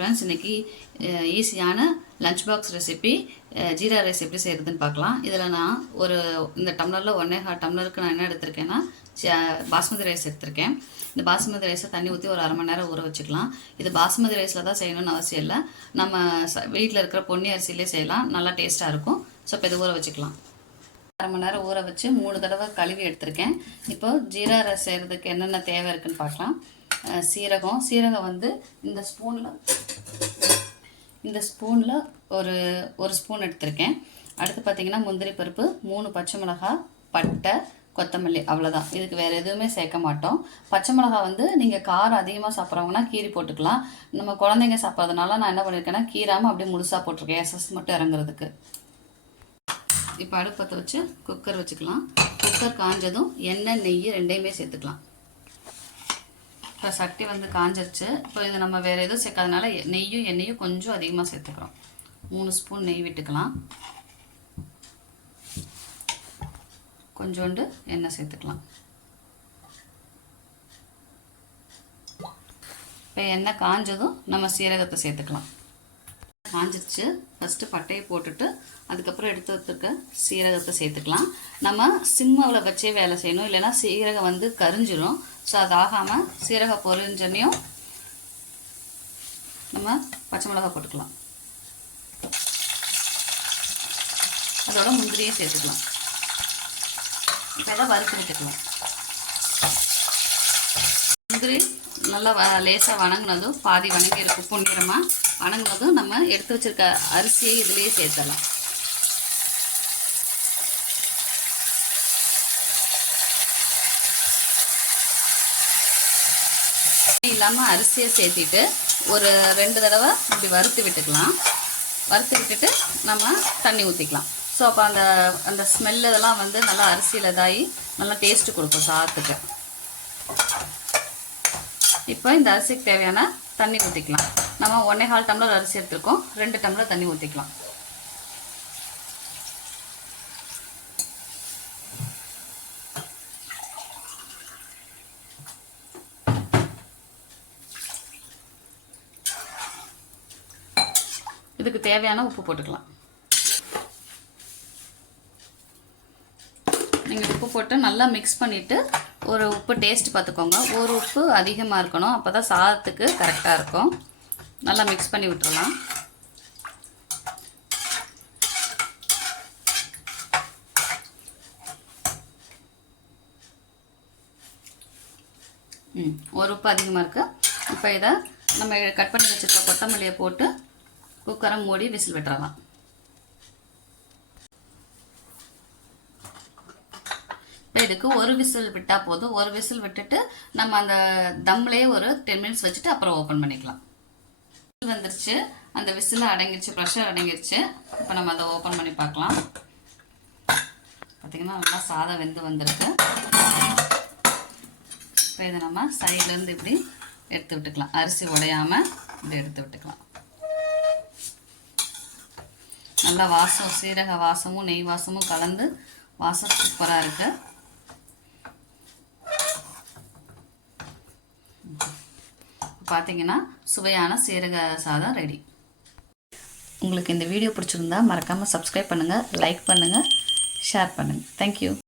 Friends, இன்றைக்கி ஈஸியான lunch box recipe jeera rice எப்படி செய்கிறதுன்னு பார்க்கலாம். இதில் நான் இந்த டம்ளரில் 1.25 டம்ளருக்கு நான் என்ன எடுத்திருக்கேன்னா பாஸ்மதி ரைஸ் எடுத்திருக்கேன். இந்த பாஸ்மதி ரைஸை தண்ணி ஊற்றி ஒரு 1/2 மணி நேரம் ஊற வச்சுக்கலாம். இது பாஸ்மதி ரைஸில் தான் செய்யணும்னு அவசியம் இல்லை. நம்ம வீட்டில் இருக்கிற பொன்னி அரிசியிலே செய்யலாம், நல்லா டேஸ்ட்டாக இருக்கும். ஸோ இப்போ இது ஊற வச்சுக்கலாம். 1/2 மணி நேரம் ஊற வச்சு 3 தடவை கழுவி எடுத்திருக்கேன். இப்போ ஜீரா ரைஸ் செய்கிறதுக்கு என்னென்ன தேவை இருக்குதுன்னு பார்க்கலாம். சீரகம் வந்து இந்த ஸ்பூனில் ஒரு ஸ்பூன் எடுத்திருக்கேன். அடுத்து பார்த்திங்கன்னா முந்திரி பருப்பு, 3 பச்சை மிளகாய், பட்டை, கொத்தமல்லி, அவ்வளோதான். இதுக்கு வேறு எதுவுமே சேர்க்க மாட்டோம். பச்சை மிளகாய் வந்து நீங்கள் காரம் அதிகமாக சாப்பிட்றவங்கன்னா கீரி போட்டுக்கலாம். நம்ம குழந்தைங்க சாப்பிட்றதுனால நான் என்ன பண்ணியிருக்கேன்னா கீராமல் அப்படியே முழுசாக போட்டிருக்கேன், எஸ்எஸ் மட்டும் இறங்குறதுக்கு. இப்போ அடுப்பத்தை வச்சு குக்கர் வச்சுக்கலாம். குக்கர் காஞ்சதும் எண்ணெய், நெய் ரெண்டையுமே சேர்த்துக்கலாம். இப்போ சட்டி வந்து காஞ்சிருச்சு. இப்போ இது நம்ம வேறு எதுவும் சேர்க்காதனால நெய்யும் எண்ணெயும் கொஞ்சம் அதிகமாக சேர்த்துக்கிறோம். 3 ஸ்பூன் நெய் விட்டுக்கலாம். கொஞ்சோண்டு எண்ணெய் சேர்த்துக்கலாம். இப்போ எண்ணெய் காஞ்சதும் நம்ம சீரகத்தை சேர்த்துக்கலாம். காஞ்சிருச்சு. ஃபஸ்ட்டு பட்டையை போட்டுட்டு அதுக்கப்புறம் எடுத்து வச்சுருக்க சீரகத்தை சேர்த்துக்கலாம். நம்ம சிம்மில் வச்சே வேலை செய்யணும், இல்லைன்னா சீரகம் வந்து கரிஞ்சிடும். ஸோ அது ஆகாமல் சீரகம் பொரிஞ்சனையும் நம்ம பச்சை மிளகாய் போட்டுக்கலாம். அதோட முந்திரியை சேர்த்துக்கலாம். இப்போ எல்லாம் வறுத்து விட்டுக்கலாம். முந்திரி நல்லா லேசாக வணங்கினதும், பாதி வணங்கி இருக்கும் பொன்னிறமாக வணங்கினதும் நம்ம எடுத்து வச்சுருக்க அரிசியை இதுலேயே சேர்த்துடலாம். இல்லாமல் அரிசியை சேர்த்திட்டு ஒரு 2 தடவை இப்படி வறுத்து விட்டுக்கலாம். வறுத்து விட்டுட்டு நம்ம தண்ணி ஊற்றிக்கலாம். ஸோ அப்போ அந்த ஸ்மெல் இதெல்லாம் வந்து நல்லா அரிசியில் இதாகி நல்லா டேஸ்ட்டு கொடுக்கும் சாதத்துக்கு. இப்போ இந்த அரிசிக்கு தேவையான தண்ணி ஊற்றிக்கலாம். நம்ம 1.25 டம்ளர் அரிசி எடுத்துருக்கோம், 2 டம்ளர் தண்ணி ஊற்றிக்கலாம். இதுக்கு தேவையான உப்பு போட்டுக்கலாம். நீங்கள் உப்பு போட்டு நல்லா மிக்ஸ் பண்ணிவிட்டு ஒரு உப்பு டேஸ்ட் பார்த்துக்கோங்க. ஒரு உப்பு அதிகமாக இருக்கணும், அப்போ தான் சாதத்துக்கு கரெக்டாக இருக்கும். நல்லா மிக்ஸ் பண்ணி விட்டுறலாம். ஒரு உப்பு அதிகமாக இருக்குது. இப்போ இதை நம்ம கட் பண்ணி வச்சுருக்க கொத்தமல்லியை போட்டு குக்கரை மூடி விசில் விட்டுறலாம். இப்போ இதுக்கு ஒரு விசில் விட்டால் போதும். ஒரு விசில் விட்டுட்டு நம்ம அந்த தம்லேயே ஒரு 10 மினிட்ஸ் வச்சுட்டு அப்புறம் ஓப்பன் பண்ணிக்கலாம். விசில் வந்துருச்சு, அந்த விசில் அடங்கிருச்சு, ப்ரெஷர் அடங்கிருச்சு. இப்போ நம்ம அதை ஓப்பன் பண்ணி பார்க்கலாம். பார்த்திங்கன்னா நல்லா சாதம் வெந்து வந்திருக்கு. இப்போ இதை நம்ம சைட்லேருந்து இப்படி எடுத்து விட்டுக்கலாம். அரிசி உடையாமல் இப்படி எடுத்து விட்டுக்கலாம். நல்லா வாசம், சீரக வாசமும் நெய் வாசமும் கலந்து வாசம் சூப்பராக இருக்குது. பார்த்தீங்கன்னா சுவையான சீரக சாதம் ரெடி. உங்களுக்கு இந்த வீடியோ பிடிச்சிருந்தா மறக்காமல் சப்ஸ்கிரைப் பண்ணுங்கள், லைக் பண்ணுங்கள், ஷேர் பண்ணுங்கள். தேங்க்யூ.